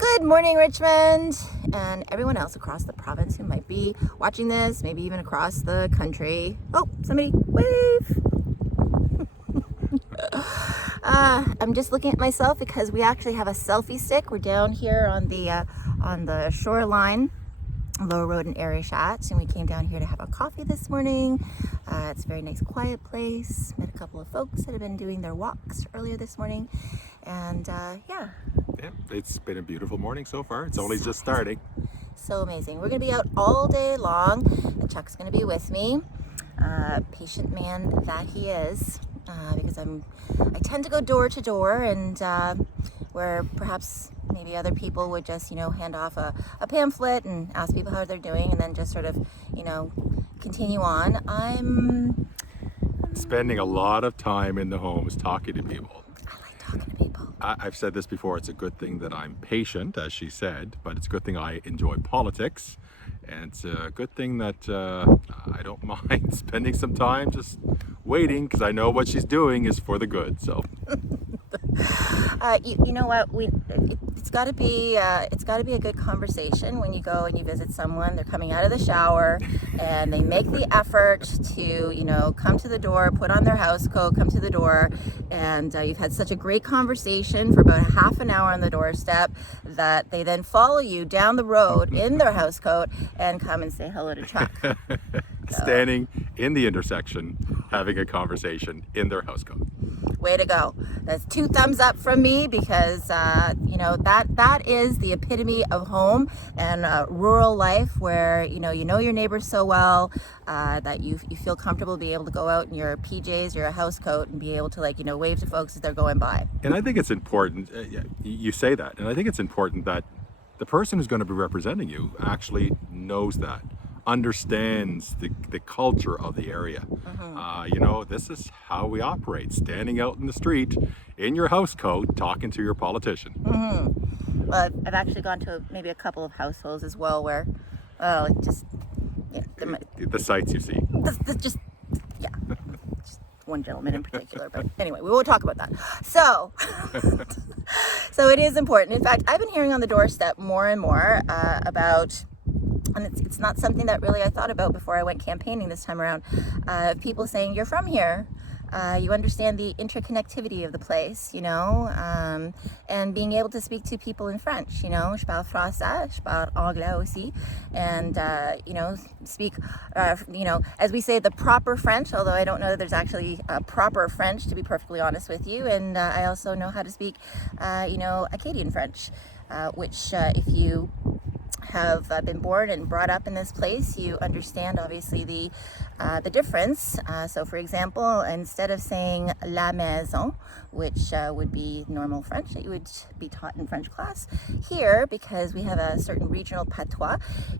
Good morning, Richmond, and everyone else across the province who might be watching this, maybe even across the country. Oh, somebody wave. I'm just looking at myself because we actually have a selfie stick. We're down here on the shoreline, Lower Road in Arishat, and we came down here to have a coffee this morning. It's a very nice, quiet place. Met a couple of folks that have been doing their walks earlier this morning, and yeah, it's been a beautiful morning so far. It's only just starting. so amazing. We're gonna be out all day long. Chuck's gonna be with me, patient man that he is, because I tend to go door to door, and where perhaps maybe other people would just hand off a pamphlet and ask people how they're doing, and then just sort of continue on. I'm Spending a lot of time in the homes talking to people. I like talking to people. I've said this before, it's a good thing that I'm patient, as she said, but it's a good thing I enjoy politics. And it's a good thing that I don't mind spending some time just waiting, because I know what she's doing is for the good. So You know what? It's got to be a good conversation when you go and you visit someone. They're coming out of the shower and they make the effort to come to the door, put on their house coat, come to the door, and you've had such a great conversation for about half an hour on the doorstep that they then follow you down the road in their house coat and come and say hello to Chuck. standing in the intersection, having a conversation in their house coat. Way to go. That's 2 thumbs up from me, because that is the epitome of home and rural life, where you know your neighbors so well that you feel comfortable to be able to go out in your PJs, your house coat, and be able to wave to folks as they're going by. And I think it's important, you say that, and I think it's important that the person who's going to be representing you actually knows that, understands the culture of the area. This is how we operate, standing out in the street in your house coat talking to your politician. Well, I've actually gone to maybe a couple of households as well where, well, it just The sights you see. just one gentleman in particular, but anyway, we won't talk about that. So so it is important. In fact, I've been hearing on the doorstep more and more about, and it's not something that really I thought about before I went campaigning this time around, people saying, you're from here, you understand the interconnectivity of the place, and being able to speak to people in French, je parle français, je parle anglais aussi, and, speak, as we say, the proper French, although I don't know that there's actually proper French, to be perfectly honest with you, and I also know how to speak, Acadian French, which if you have been born and brought up in this place, you understand obviously the difference. So for example, instead of saying la maison, which would be normal French that you would be taught in French class, here, because we have a certain regional patois,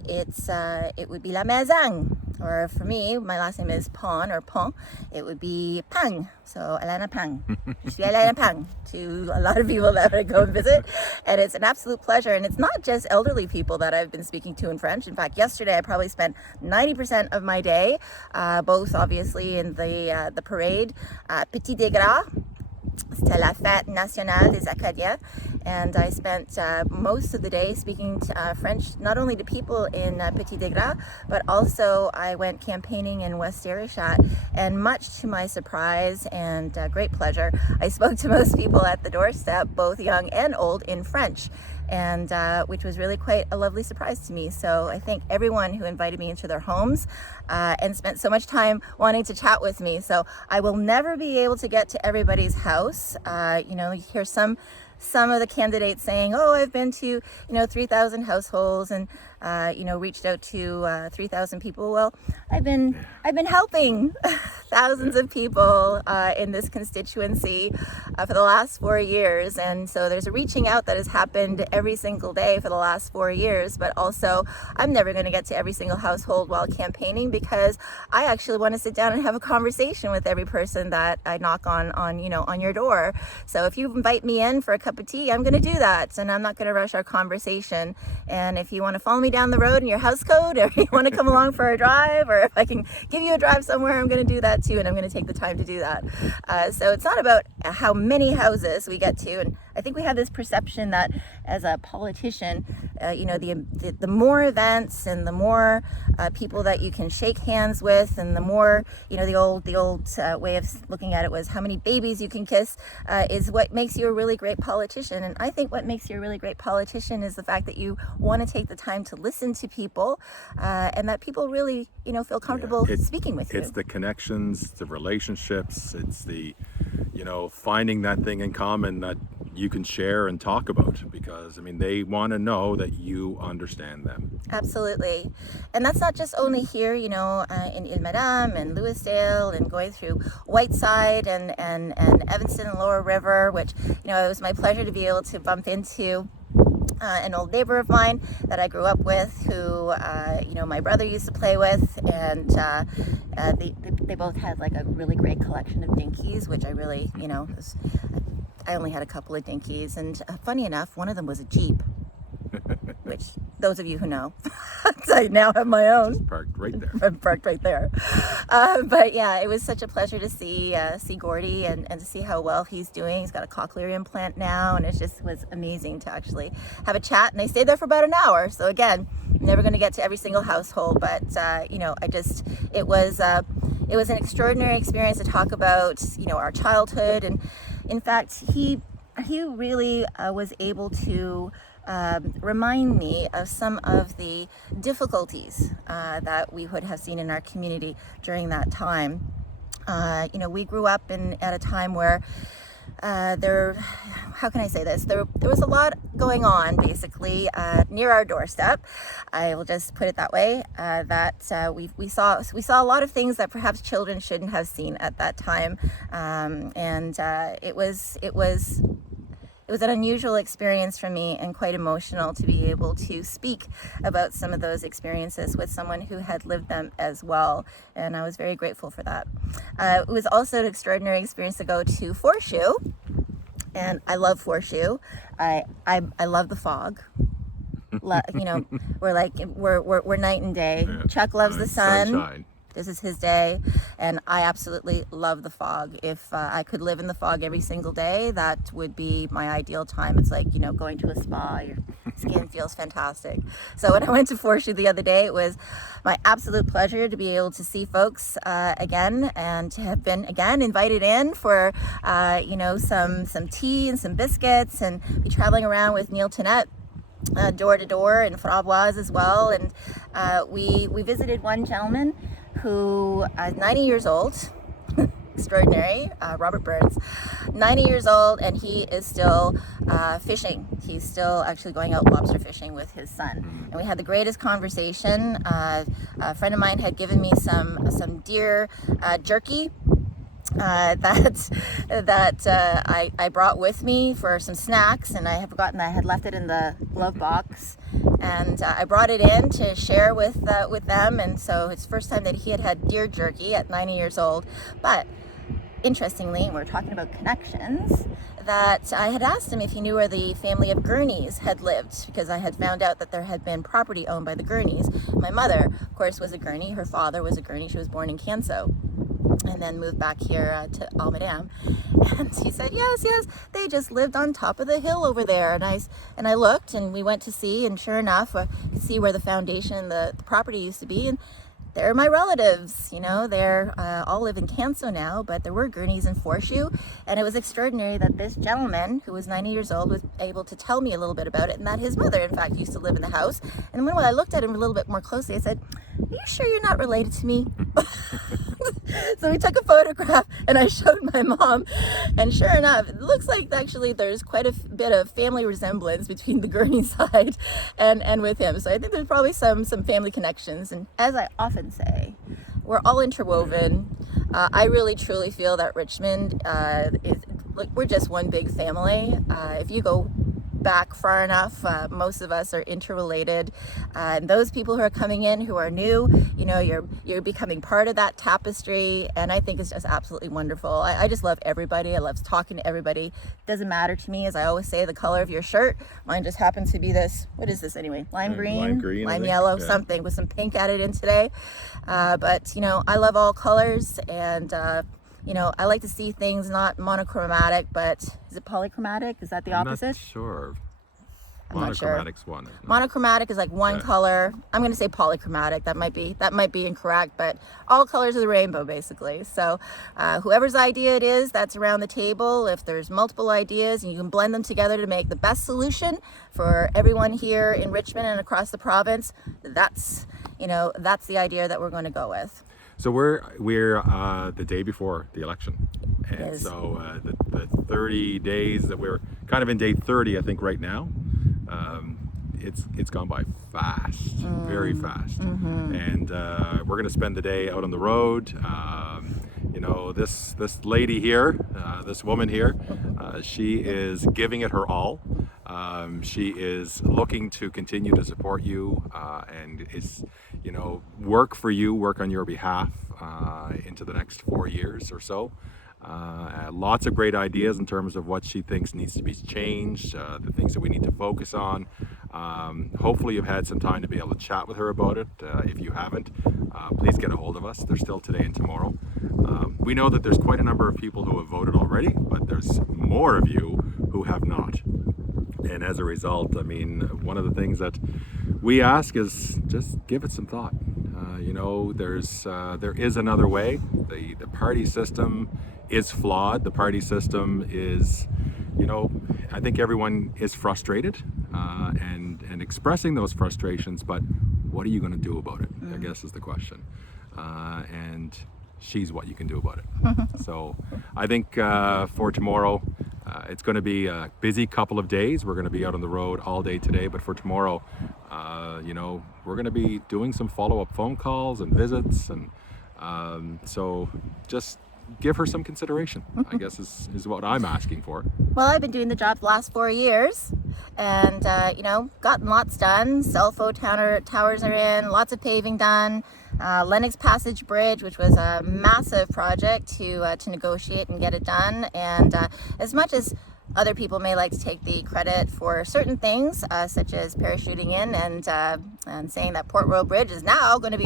it would be la maison. Or for me, my last name is Pon or Pon, it would be Pang. So Alana Pang. Je suis Alana Pang to a lot of people that I go and visit. And it's an absolute pleasure. And it's not just elderly people that I've been speaking to in French. In fact, yesterday I probably spent 90% of my day, both obviously in the parade, Petit Dégras. C'était la fête nationale des Acadiens, and I spent most of the day speaking French, not only to people in Petit Dégras, but also I went campaigning in West Arishat, and much to my surprise and great pleasure, I spoke to most people at the doorstep, both young and old, in French, and which was really quite a lovely surprise to me. So I thank everyone who invited me into their homes and spent so much time wanting to chat with me. So I will never be able to get to everybody's house. You hear some of the candidates saying, oh, I've been to 3,000 households and reached out to 3,000 people. Well, I've been helping thousands of people in this constituency for the last 4 years, and so there's a reaching out that has happened every single day for the last 4 years. But also, I'm never going to get to every single household while campaigning, because I actually want to sit down and have a conversation with every person that I knock on your door. So if you invite me in for a cup of tea, I'm going to do that, and I'm not going to rush our conversation. And if you want to follow me me down the road in your house code, or you want to come along for a drive, or if I can give you a drive somewhere, I'm going to do that too, and I'm going to take the time to do that. So it's not about how many houses we get to, and I think we have this perception that as a politician, the more events and the more people that you can shake hands with, and the more, the old way of looking at it was how many babies you can kiss, is what makes you a really great politician. And I think what makes you a really great politician is the fact that you want to take the time to listen to people, and that people really, feel comfortable speaking with you. It's the connections, the relationships, it's the, finding that thing in common that you can share and talk about, because they want to know that you understand them. Absolutely. And that's not just only here, in Ile-Madame and Louisdale, and going through Whiteside and Evanston and Lower River, which, it was my pleasure to be able to bump into an old neighbor of mine that I grew up with, who my brother used to play with, and they both had like a really great collection of dinkies, which I really, I only had a couple of dinkies, and funny enough, one of them was a Jeep, which those of you who know, I now have my own. Parked right there. I'm parked right there. But yeah, it was such a pleasure to see Gordy and to see how well he's doing. He's got a cochlear implant now, and it just was amazing to actually have a chat. And I stayed there for about an hour. So again, never going to get to every single household, but it was an extraordinary experience to talk about, our childhood. And in fact, he really was able to remind me of some of the difficulties that we would have seen in our community during that time. We grew up at a time where how can I say this? There was a lot going on, basically, near our doorstep. I will just put it that way. That we saw a lot of things that perhaps children shouldn't have seen at that time, and it was an unusual experience for me, and quite emotional to be able to speak about some of those experiences with someone who had lived them as well. And I was very grateful for that. It was also an extraordinary experience to go to Forshoe. And I love Forshoe. I love the fog. We're night and day. Yeah. Chuck loves the sun. Sunshine. This is his day, and I absolutely love the fog. If I could live in the fog every single day, that would be my ideal time. It's like, going to a spa, your skin feels fantastic. So when I went to Forshoe the other day, it was my absolute pleasure to be able to see folks again, and to have been again invited in for some tea and some biscuits, and be traveling around with Neil Tennant door to door, and Framboise as well. And we visited one gentleman who is 90 years old, extraordinary, Robert Burns, 90 years old, and he is still fishing. He's still actually going out lobster fishing with his son. And we had the greatest conversation. A friend of mine had given me some deer jerky that I brought with me for some snacks, and I had forgotten that I had left it in the glove box, and I brought it in to share with them. And so it's the first time that he had deer jerky at 90 years old. But interestingly, and we're talking about connections, that I had asked him if he knew where the family of Gurneys had lived, because I had found out that there had been property owned by the Gurneys. My mother, of course, was a Gurney. Her father was a Gurney. She was born in Canso, and then moved back here to Ile-Madame. And he said, yes, they just lived on top of the hill over there. And I looked, and we went to see, and sure enough, I could see where the foundation, the property used to be, and they're my relatives. They're all live in Canso now, but there were Gurneys in Forshoe. And it was extraordinary that this gentleman, who was 90 years old, was able to tell me a little bit about it, and that his mother, in fact, used to live in the house. And when I looked at him a little bit more closely, I said, are you sure you're not related to me? So we took a photograph, and I showed my mom, and sure enough, it looks like actually there's quite a bit of family resemblance between the Gurney side and with him. So I think there's probably some family connections. And as I often say, we're all interwoven. I really truly feel that Richmond we're just one big family. If you go back far enough. Most of us are interrelated. And those people who are coming in who are new, you know, you're becoming part of that tapestry. And I think it's just absolutely wonderful. I just love everybody. I love talking to everybody. Doesn't matter to me, as I always say, the color of your shirt. Mine just happens to be this, what is this anyway? Lime green, lime yellow, something with some pink added in today. But, you know, I love all colors, and you know, I like to see things not monochromatic, but is it polychromatic? Is that the opposite? I'm not sure. I'm not sure. Monochromatic's one. Isn't it? Monochromatic is like one color. I'm going to say polychromatic. That might be incorrect, but all colors of the rainbow, basically. So whoever's idea it is that's around the table, if there's multiple ideas and you can blend them together to make the best solution for everyone here in Richmond and across the province, that's the idea that we're going to go with. So we're the day before the election, and so the 30 days that we're kind of in day 30, I think right now, it's gone by fast, very fast, and we're going to spend the day out on the road. You know, this lady here, this woman here, she is giving it her all. She is looking to continue to support you and is, you know, work on your behalf into the next 4 years or so. Lots of great ideas in terms of what she thinks needs to be changed, the things that we need to focus on. Hopefully you've had some time to be able to chat with her about it. If you haven't, please get a hold of us. There's still today and tomorrow. We know that there's quite a number of people who have voted already, but there's more of you who have not. And as a result, I mean, one of the things that we ask is just give it some thought. You know, there is another way. The party system is flawed. The party system is, you know, I think everyone is frustrated and expressing those frustrations, but what are you going to do about it? I guess is the question. And she's what you can do about it. So I think for tomorrow, it's going to be a busy couple of days. We're going to be out on the road all day today, but for tomorrow, you know, we're going to be doing some follow-up phone calls and visits, and so just give her some consideration, I guess is what I'm asking for. Well, I've been doing the job the last 4 years, and you know, gotten lots done. Cell phone towers are in, lots of paving done. Lennox Passage Bridge, which was a massive project to negotiate and get it done. And as much as other people may like to take the credit for certain things, such as parachuting in and saying that Port Royal Bridge is now going to be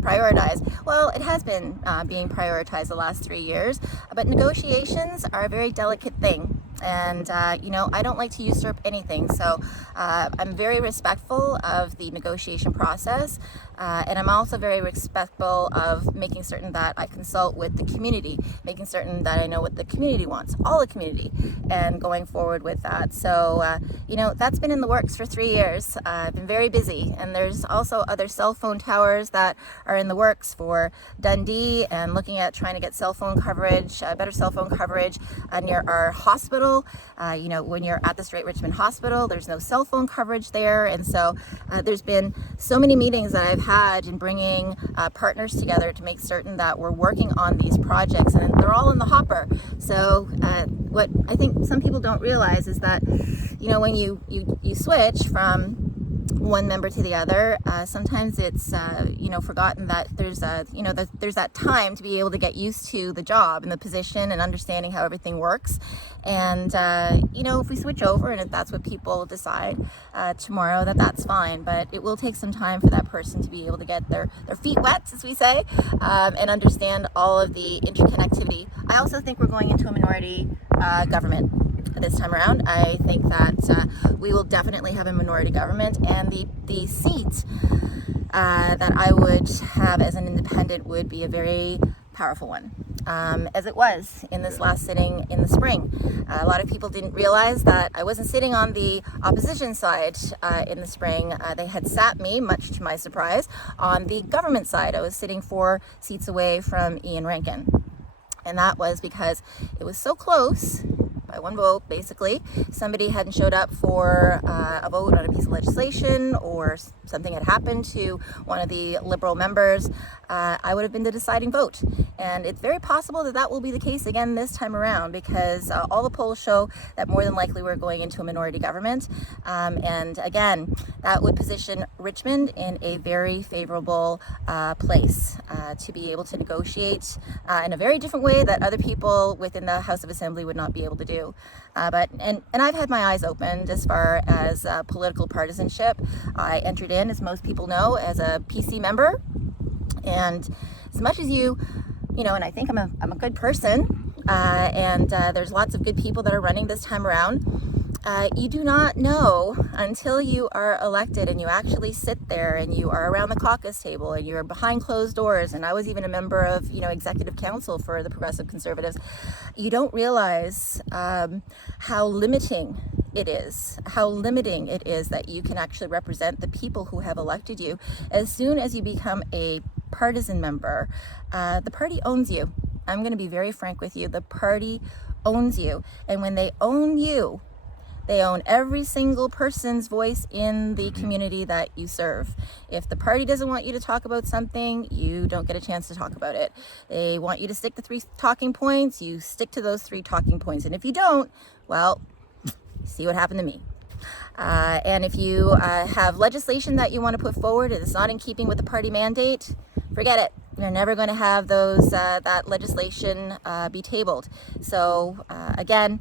prioritized. Well, it has been being prioritized the last 3 years, but negotiations are a very delicate thing. And, you know, I don't like to usurp anything. So I'm very respectful of the negotiation process. And I'm also very respectful of making certain that I consult with the community, making certain that I know what the community wants, all the community, and going forward with that. So, you know, that's been in the works for 3 years. I've been very busy. And there's also other cell phone towers that are in the works for Dundee, and looking at trying to get cell phone coverage, better cell phone coverage near our hospital. You know, when you're at the Straight Richmond Hospital, there's no cell phone coverage there. And so there's been so many meetings that I've had in bringing partners together to make certain that we're working on these projects, and they're all in the hopper. So what I think some people don't realize is that, you know, when you switch from one member to the other, sometimes it's you know, forgotten that there's you know, there's that time to be able to get used to the job and the position and understanding how everything works. And you know, if we switch over and if that's what people decide tomorrow, that's fine, but it will take some time for that person to be able to get their feet wet, as we say, and understand all of the interconnectivity. I also think we're going into a minority government this time around. I think that we will definitely have a minority government, and the seat that I would have as an independent would be a very powerful one, as it was in this last sitting in the spring. A lot of people didn't realize that I wasn't sitting on the opposition side in the spring. They had sat me, much to my surprise, on the government side. I was sitting 4 seats away from Ian Rankin. And that was because it was so close, by one vote, basically, somebody hadn't showed up for a vote on a piece of legislation, or something had happened to one of the Liberal members, I would have been the deciding vote. And it's very possible that that will be the case again this time around, because all the polls show that more than likely we're going into a minority government. And again, that would position Richmond in a very favorable place to be able to negotiate in a very different way that other people within the House of Assembly would not be able to do. But I've had my eyes opened as far as political partisanship. I entered in, as most people know, as a PC member, and as much as you know, and I think I'm a good person, and there's lots of good people that are running this time around. You do not know until you are elected and you actually sit there and you are around the caucus table and you're behind closed doors. And I was even a member of, executive council for the Progressive Conservatives. You don't realize how limiting it is that you can actually represent the people who have elected you. As soon as you become a partisan member, the party owns you. I'm going to be very frank with you. The party owns you. And when they own you, they own every single person's voice in the community that you serve. If the party doesn't want you to talk about something, you don't get a chance to talk about it. They want you to stick to 3 talking points, you stick to those 3 talking points. And if you don't, well, see what happened to me. And if you have legislation that you want to put forward and it's not in keeping with the party mandate, forget it. You're never going to have those that legislation be tabled. So again,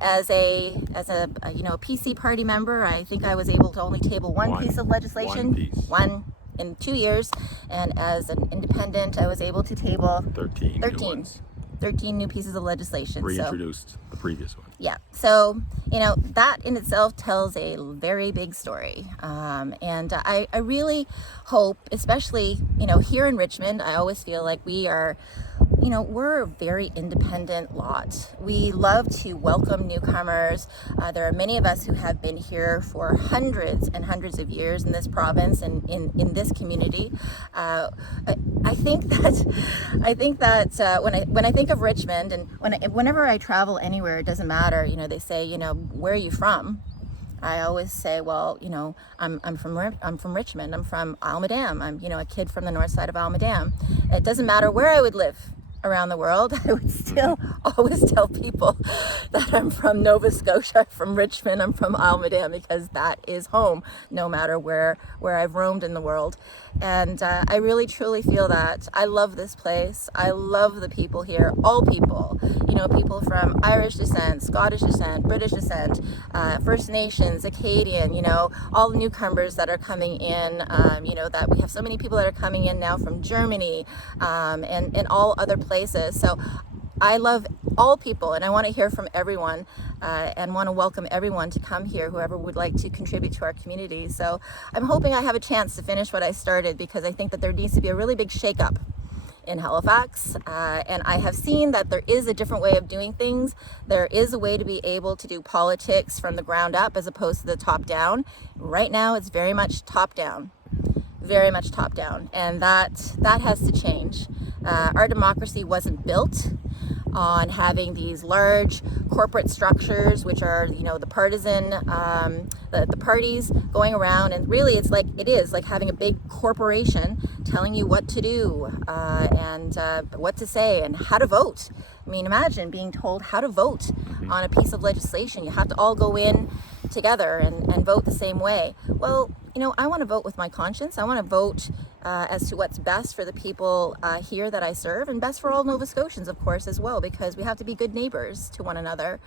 as a PC party member, I think I was able to only table one piece of legislation, one in 2 years, and as an independent, I was able to table 13 new pieces of legislation. Reintroduced the previous one. Yeah. So, that in itself tells a very big story. And I really hope, especially, here in Richmond, I always feel like we are, we're a very independent lot. We love to welcome newcomers. There are many of us who have been here for hundreds and hundreds of years in this province and in this community. I think that when I think of Richmond, and whenever I travel anywhere, it doesn't matter. They say, where are you from? I always say, well, I'm from Richmond. I'm from Almadam. I'm a kid from the north side of Almadam. It doesn't matter where I would live around the world, I would still always tell people that I'm from Nova Scotia, from Richmond, I'm from Almadam, because that is home, no matter where I've roamed in the world. And I really truly feel that. I love this place. I love the people here, all people, people from Irish descent, Scottish descent, British descent, First Nations, Acadian, all the newcomers that are coming in, that we have so many people that are coming in now from Germany, and all other places. So I love all people, and I want to hear from everyone, and want to welcome everyone to come here, whoever would like to contribute to our community. So I'm hoping I have a chance to finish what I started, because I think that there needs to be a really big shakeup in Halifax, and I have seen that there is a different way of doing things. There is a way to be able to do politics from the ground up as opposed to the top down. Right now it's very much top down, and that has to change. Our democracy wasn't built on having these large corporate structures, which are, the partisan, the parties going around, and really it is like having a big corporation telling you what to do, and what to say and how to vote. I mean, imagine being told how to vote on a piece of legislation. You have to all go in together and vote the same way. Well, I want to vote with my conscience. I want to vote as to what's best for the people here that I serve, and best for all Nova Scotians, of course, as well, because we have to be good neighbors to one another.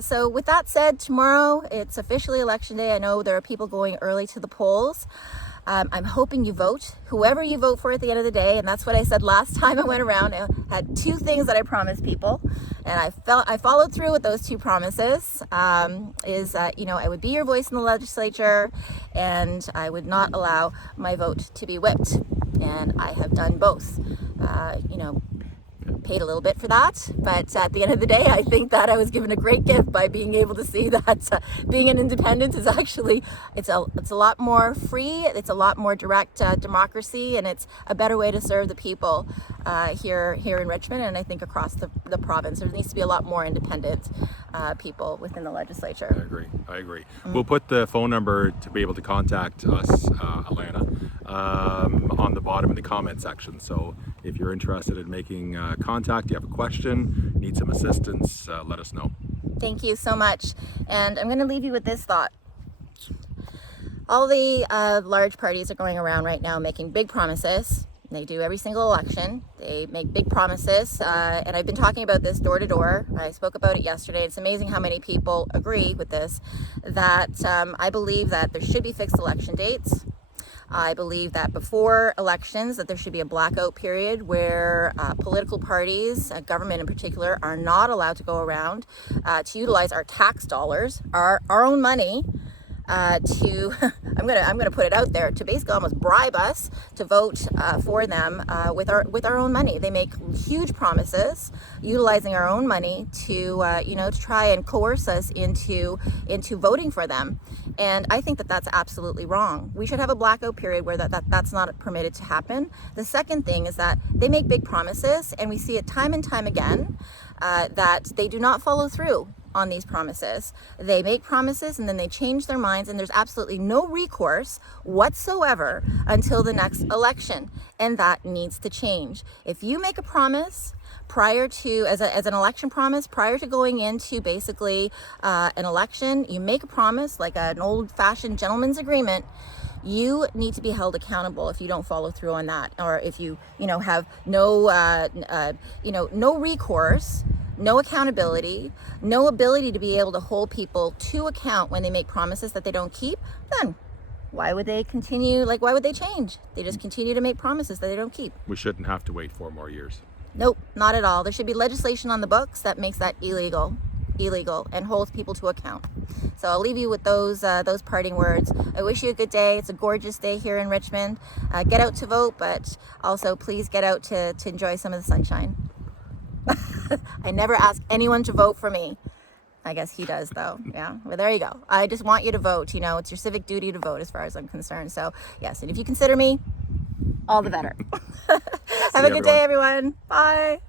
So with that said, tomorrow it's officially election day. I know there are people going early to the polls. I'm hoping you vote, whoever you vote for at the end of the day. And that's what I said last time I went around. I had 2 things that I promised people, and I followed through with those 2 promises. I would be your voice in the legislature, and I would not allow my vote to be whipped. And I have done both. paid a little bit for that, but at the end of the day, I think that I was given a great gift by being able to see that being an independent is actually, it's a lot more free, it's a lot more direct democracy, and it's a better way to serve the people here in Richmond, and I think across the province. There needs to be a lot more independent people within the legislature. I agree. We'll put the phone number to be able to contact us, Alana, on the bottom in the comment section. So if you're interested in making contact, you have a question, need some assistance, let us know. Thank you so much. And I'm going to leave you with this thought. All the large parties are going around right now making big promises. They do every single election. They make big promises, and I've been talking about this door to door. I spoke about it yesterday. It's amazing how many people agree with this, that I believe that there should be fixed election dates. I believe that before elections that there should be a blackout period where political parties, government in particular, are not allowed to go around to utilize our tax dollars, our own money, to I'm gonna put it out there, to basically almost bribe us to vote for them with our own money. They make huge promises utilizing our own money to to try and coerce us into voting for them, and I think that that's absolutely wrong. We should have a blackout period where that's not permitted to happen. The second thing is that they make big promises, and we see it time and time again that they do not follow through on these promises. They make promises and then they change their minds, and there's absolutely no recourse whatsoever until the next election, and that needs to change. If you make a promise prior to, as an election promise, prior to going into basically an election, you make a promise like an old-fashioned gentleman's agreement, you need to be held accountable if you don't follow through on that, or if you have no recourse, no accountability, no ability to be able to hold people to account when they make promises that they don't keep, then why would they continue? Why would they change? They just continue to make promises that they don't keep. We shouldn't have to wait 4 more years. Nope, not at all. There should be legislation on the books that makes that illegal, and holds people to account. So I'll leave you with those parting words. I wish you a good day. It's a gorgeous day here in Richmond. Get out to vote, but also please get out to enjoy some of the sunshine. I never ask anyone to vote for me. I guess he does, though. Yeah, well, there you go. I just want you to vote. It's your civic duty to vote as far as I'm concerned. So yes, and if you consider me, all the better. Have a good day, everyone. Bye.